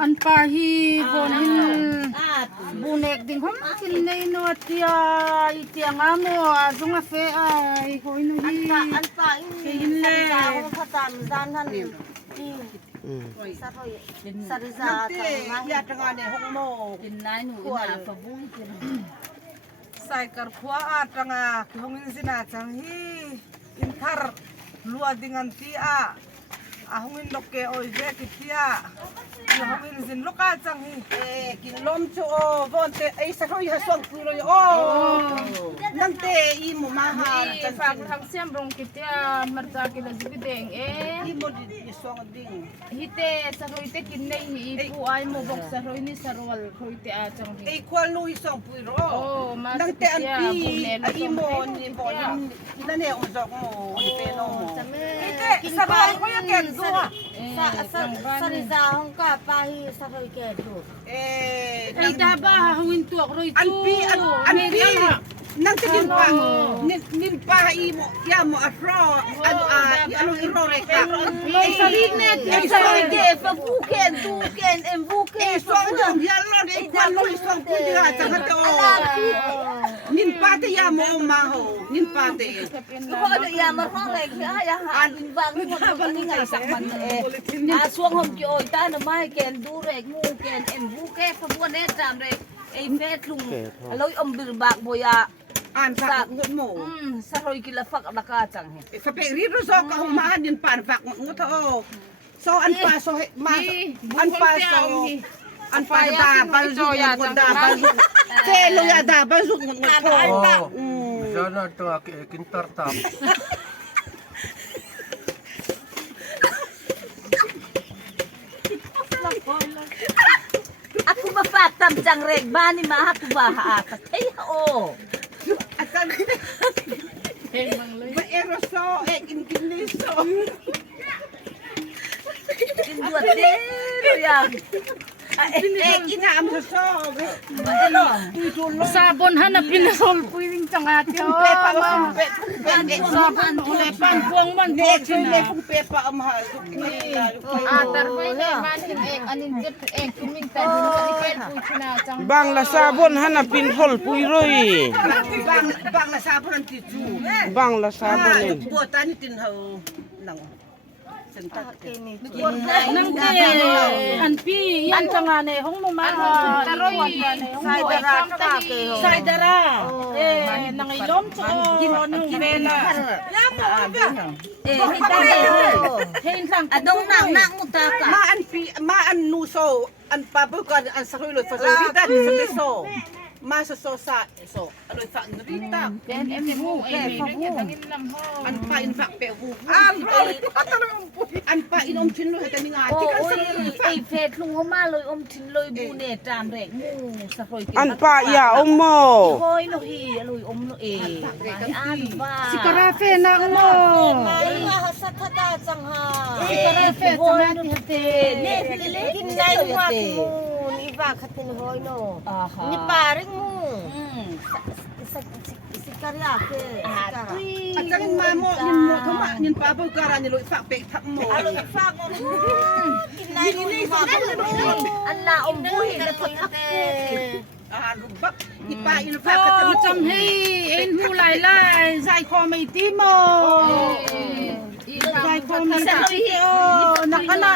อันปาฮีบนบุเนกดิงหอมกินในนัวเตียอีเตียงอามัวซุงอาเฟไอโหยนุฮีอันปาอินเลพะตามซานท่านสะทอยสะริซาตะยาตงานใน6โมงกินนายหนูนาฟะบุ้งกินใส่กระขวาอาตงาหงอินสินาจังฮีอินทาร์ลัวดิงันตีอาหงอินลกเกโอเจกิติอาหงอินสินลกาจังฮีกินลมโชวอนเตไอสะทอยหาสวงปุโรยโอนังเตอีหมูมาหาจังฟังทางเสียมรงกิติอามัรตากิลาจิบิเดงอีโมดิสวงดิงฮิเตสะทอยเตกินในฮีปูไอโมบกสะทอยนี่สะรวลทอยเตอาจังฮีไอควาลุยสวงปุโรนังเตอันปีอีโมนี่บ่นั่นเองอจอกโมอีเปโนฮิเตสะรวลเขาอยากแก่ดูสะริซาฮองกาปาฮีสะทอยแก่ดูไอตาบ้าฮวินตัวรอยจูอันปีนั่งจะนินปานินปาอีโมยาโมอัฟรออันลุยโรเรกาไอสลิดเนตไอสลิดเกฟฟูเคนตูเคนเอ็มฟูเคนสวงดยาลอดไอควันลุยสวงปุยาจังโตนินปาเตยาโมมาโหนินปาเตก็เดยามาห้องเลยคือให้อาดินบางคนนี่ไงสักมันสวงหอมกิโอยตาหน่อไม้เกนดูเรกงูเกนเอ็มฟูเกฟบัวเนตตามเรกไอเฟสลุงแล้วอมบิลบากบอยาอันฝากงดหมูสะรอยกิละฝักละกาจังเฮสเปรีรซอกมาดินปานฝักงดโตโซอันปาโซมาอันปาโซอันปาดาปาซุยาดาปาซุเซลุยาดาปาซุงดโตSana tua kin tartam. Aku mapatam jang reg bani ma aku baha apat. Ay o. Akan ba eroso ingliso. Indua tero yang. Inaam so. Sabon hanap pinasol puwing tangati. Sabon ulepan buang man pepa amhal. Tarway na manin anin jep kuming tayo sa ipel puchina chang. Bang la sabon hanapin hol puiroy. Bang la sabon ang titu. Bang la sabon. Buatan tinhaw nangอันพี่ยันจังงานในห้องมุมาตะรอยไซดาราไซดารานังยอมโชกินนึงเวลายามบ่ฮิตาเฮ็ดสังอดงนังนักมุตากะมาอันปีมาอันนูโซอันปาบุกันอันสักเลยฟาซิลิตาดิสโซมาโซซาโซอร่อยฝักนริตาแกนเอ็มมูแกฟังอันปาอินฝักเปวูอันปาอินอมชินเลยแต่นี่งานที่กันสักไอเฟสลุงเขามาเลยอมชินเลยบูเนตามแรกมูสักเลย An pa ya omo. โอยโลฮีลุยอมโลเออันว่า สิกราเฟนะโมมาสักตาจังหาสิกราเฟจังหาเตเนเลกินในว่ามูนี่ว่าคัตินโอยโนนี่ปาริมูสิกราเฟอาจารย์มาโมนิโมทมานินปาบุการานิลุยฝากเปกทักโมอลุยฝากโมกินในนี่ว่าอันลาอมบุยและพทักรูปบักอีปาอินฝากกะตะจำให้เอ็นหูหลายๆใส่คอไม่ติโมใส่คอไม่ติโอนักนะ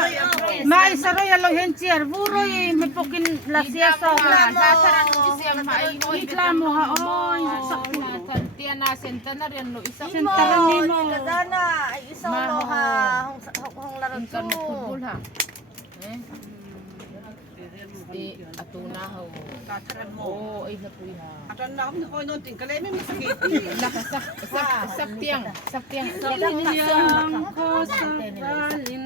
มาอิสราเอลเห็นเชียร์บุรุยไม่ปกินลาเซียซอกลาสารนุเซียมมาอิสลามฮะโอ้ยสักTiana centenario no isa centenario no kadana isa lo ha hong laro kan football ha atuna ho tataran mo ay napuy ha atan na ko ko non ting kale may masakit saktiang ko sa balin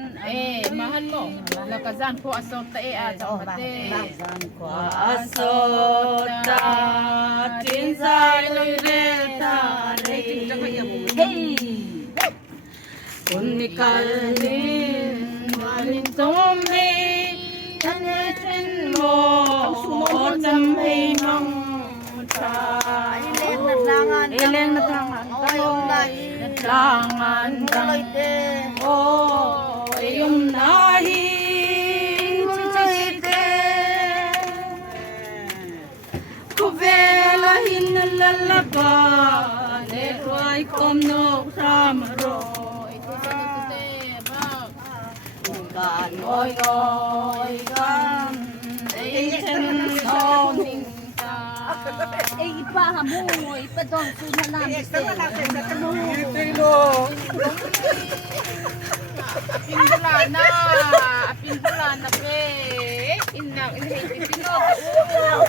mahal mo lakazan ko asota at pate lakazan ko asota tinsay loy reta hey unikalin malin tombe tanetin mo samay mang ta ileng na tangan tangan oh yung nahi chite ba le roi kom no samro gan oi oi gan ei chen no ning ta Ay, ipaha mo. Ipadong sunalam. Apin bulan na pre inang inhiti pinod